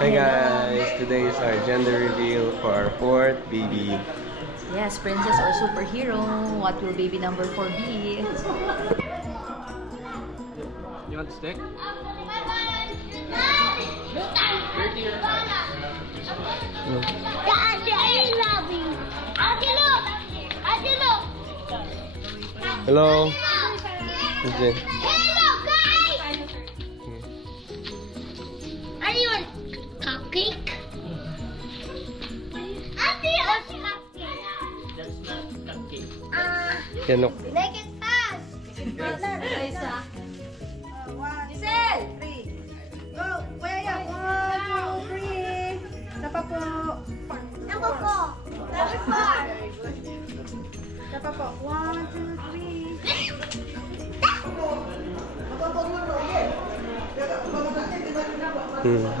Hi guys! Today is our gender reveal for our fourth baby. Yes, princess or superhero. What will baby number 4 be? You want the stick? Hello. Okay. Hello, guys! Are you on cupcake? Ate, what's cupcake? That's not cupcake. Kenok. Make it fast! Giselle! Go! Kuya yan! 1, 2, 3! Tapa po! Number 4. Number 4. Tapa po! 1, 2, 3!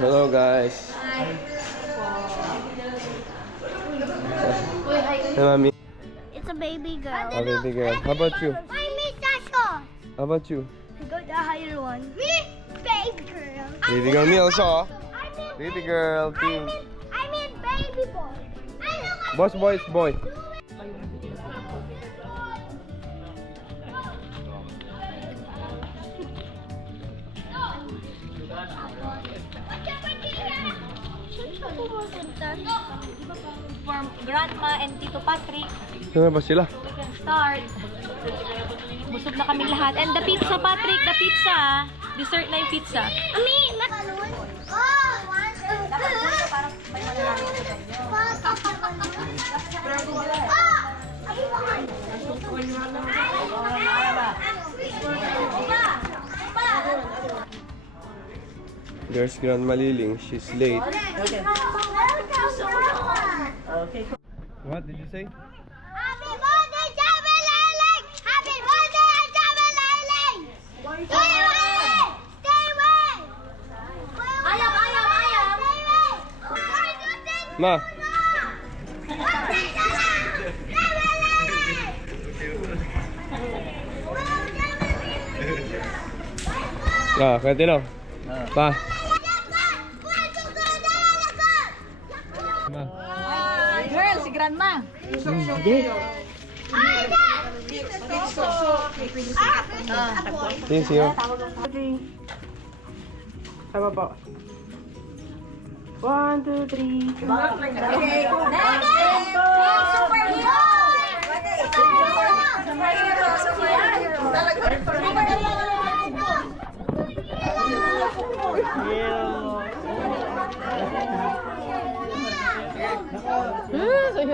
Hello guys. Hey mommy. It's a baby girl. Oh, baby girl. How about you? I mean Sasha. How about you? I got the higher one. Me? Baby girl. Baby girl me also. I mean Baby girl. I Team. mean baby boy. I know Boss boy is boy. From Grandma and Tito Patrick. Saan ba sila? We can start. Busog na kami lahat. And the pizza, Patrick, the pizza. Dessert na yung pizza. Ami, balloon. Oh, 1, 2, 3. Parang may malalaki sa ganyo. There's Grandma Liling. She's late. What did you say? Happy birthday, Javelin! Happy birthday, Javelin! Stay away! Stay away! Ayam, ayam, ayam! Ma. Ah, continue. Pa. Ma. Girl, si Grandma. Yes, yo. Tapa po! 1, 2, 3! Okay, next is superhero!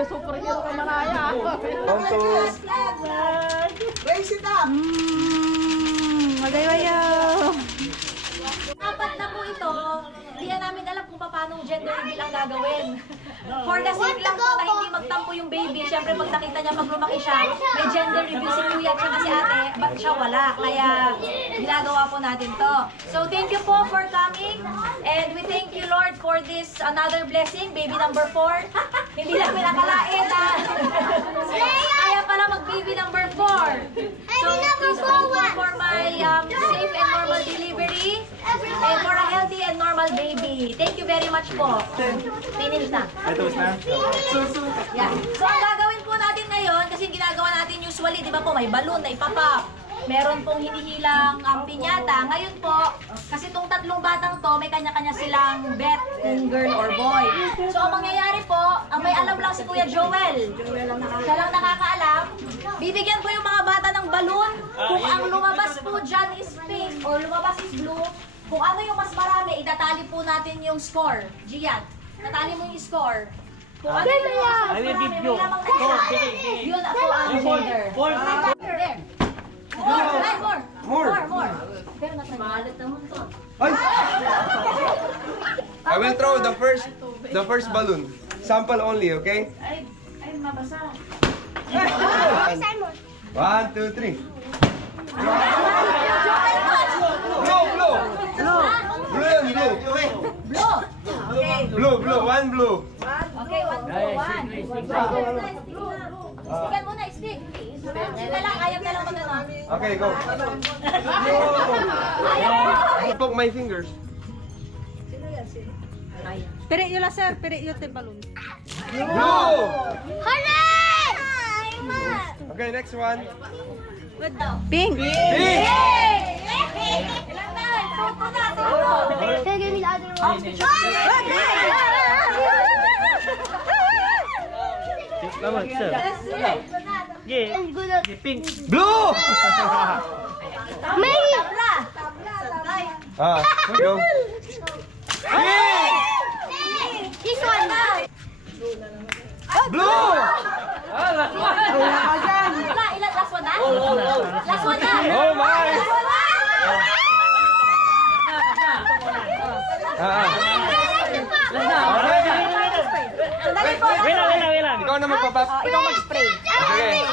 Superhero ka Maraya. Raise it up! Magayayo! Apat na po ito, hindi na namin alam kung paano gender reveal ang gagawin. For the sake lang po na hindi magtampo yung baby, syempre pag nakita niya pag lumaki siya, may gender reveal si kuya at si ate, ba't siya wala? Kaya ginagawa po natin to. So thank you po for coming and we thank you Lord for this another blessing, baby number 4. Hindi lang pinakalain na kaya pala mag-baby number 4. So please pray for my safe and normal delivery and for a healthy and normal baby. Thank you very much po. Finish na. Yeah. So ang gagawin po natin ngayon, kasi ginagawa natin usually, di ba po, may balloon na ipapap. Meron pong hinihilang pinyata. Ngayon po, kasi itong tatlong batang to, may kanya-kanya silang bet kung girl or boy. So ang mangyayari po, ang may alam lang si Kuya Joel. Siya lang nakakaalam. Bibigyan ko yung mga bata ng balloon. Kung ang lumabas po dyan is pink or lumabas is blue, kung ano yung mas marami, itatali po natin yung score. Gian, tatali mo yung score. Kung ano yung mas I will marami, give you may lamang 4. yun ako ang gender. There. More. Pero nasa malat naman to. I will throw the first balloon. Sample only, okay? Ay, mabasa. 1, 2, 3. Blue. Blue yan, blue. Blue. Okay. Blue. One blue. Okay, one. Stickan muna, stick. Stick na lang, ayaw na lang mag-ano. Okay, go. Ayaw. Poke my fingers. Ayaw. Pere yun la sir, pere yun te balloon. Blue! Hooray! Okay, next one. Pink. Pink! Ilan na? Photo na. Photo. Can you give me the other one? Naman, sir. Yeah. I'm good at Pink. Blue! Maybe. Tabla. Ah, go. Pink! This one. Blue! Ilan? Last one na? Last one na. Oh my! Last one na. Ah, Sandali po. Wait lang. ikaw na magpapap. Ikaw mag-spray. Sige.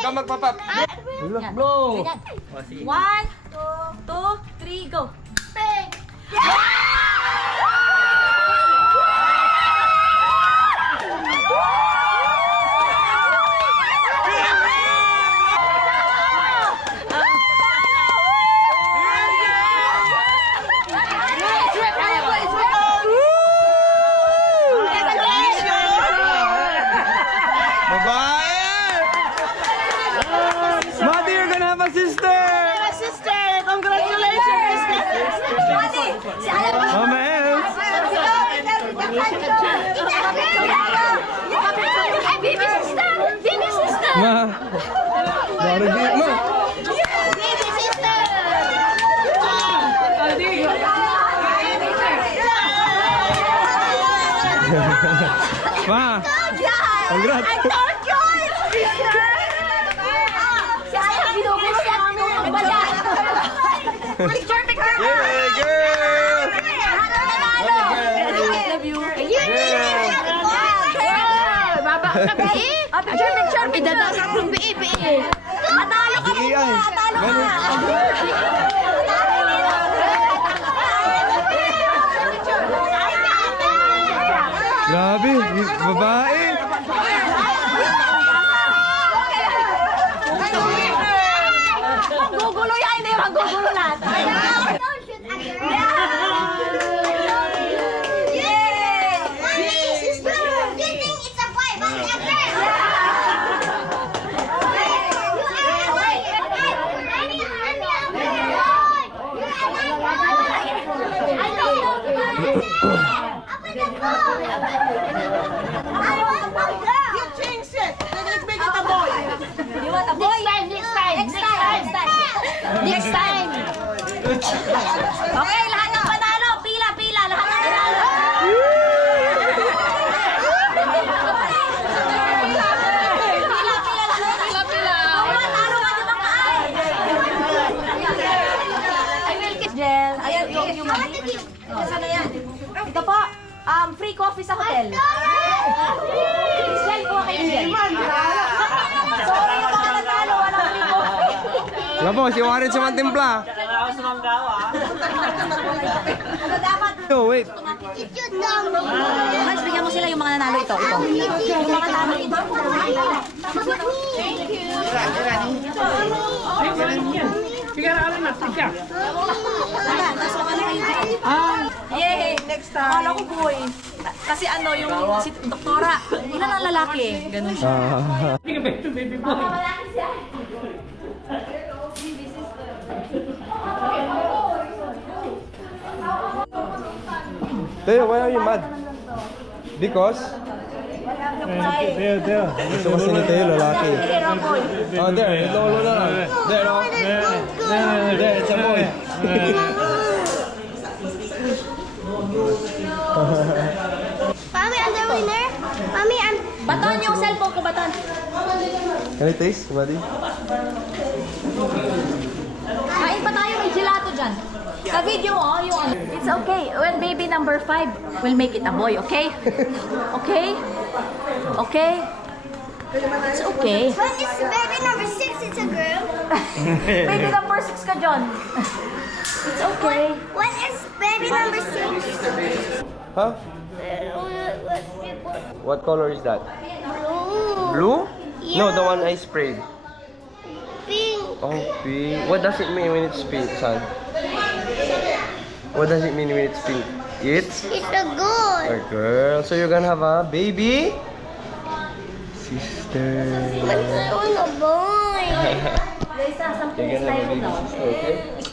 Ikaw magpapap. Blow. Ganyan. 1, 2, 3, go. Babae! Mati, you're gonna have a sister! Sister, congratulations! Mati, si Alan. Mama Els! Hey, baby sister! Baby sister! Ma! Baru di, ma! Baby sister! Ma! Congrats! Si Alan, binubulo siya. Bala. Picture. Yay, girl! Nanalo. Love you. Baba ka, baby! Picture. Idadasa kong baby! Atalo ka Sige, rin. ay. Atalo ka. Ganun. Grabe, babae! Gugulo yan. Hindi, maggugulo lahat. Yay! Mommy, sister! You think it's a boy, but it's a girl! You changed it. Then let's make it a boy. You want a boy? Next time. Okay, lahat ng panalo. Pila. Lahat ng panalo. Pila. Talo ka, di ba ka? Jel, ayan yung mali. Saan na yan? Ito po, free coffee sa hotel. Jel, kuha kayo Jel. Sorry yung mga natalo, walang free coffee. Wala po, si Warren sa mantimpla. Ako sa manggawa. Ano dapat? Oh, wait. Mas bigyan mo sila yung mga nanalo ito. Yung mga nanalo ito. Yay! Next time. Kala ko boy. Kasi ano, yung si doktora, ilan ang lalaki? Ganun siya. Baby boy. Tayo, why are you mad? Because? Gusto kasi ni Tayo lalaki. Oh, there. Lolo na lang. There, oh. There, it's a boy. Mommy, I'm the winner. Mommy, I'm... Baton yung cellphone ko, baton. Can I taste, buddy? Kain pa tayo, may gelato dyan. Sa video, oh, yung ano. It's okay. When baby number 5, we'll make it a boy, okay? Okay? Okay? It's okay. When it's baby number 6, it's a girl. Baby number 6 ka, John. It's okay. When it's baby number 6, Huh? What color is that? Blue? No, the one I sprayed. pink. Oh, pink. What does it mean when it's pink, son? What does it mean when it's pink? It's It's a good. a girl. So you're gonna have a baby sister. But I want a boy. Isa, 10 You're gonna have a style baby daw. sister, okay?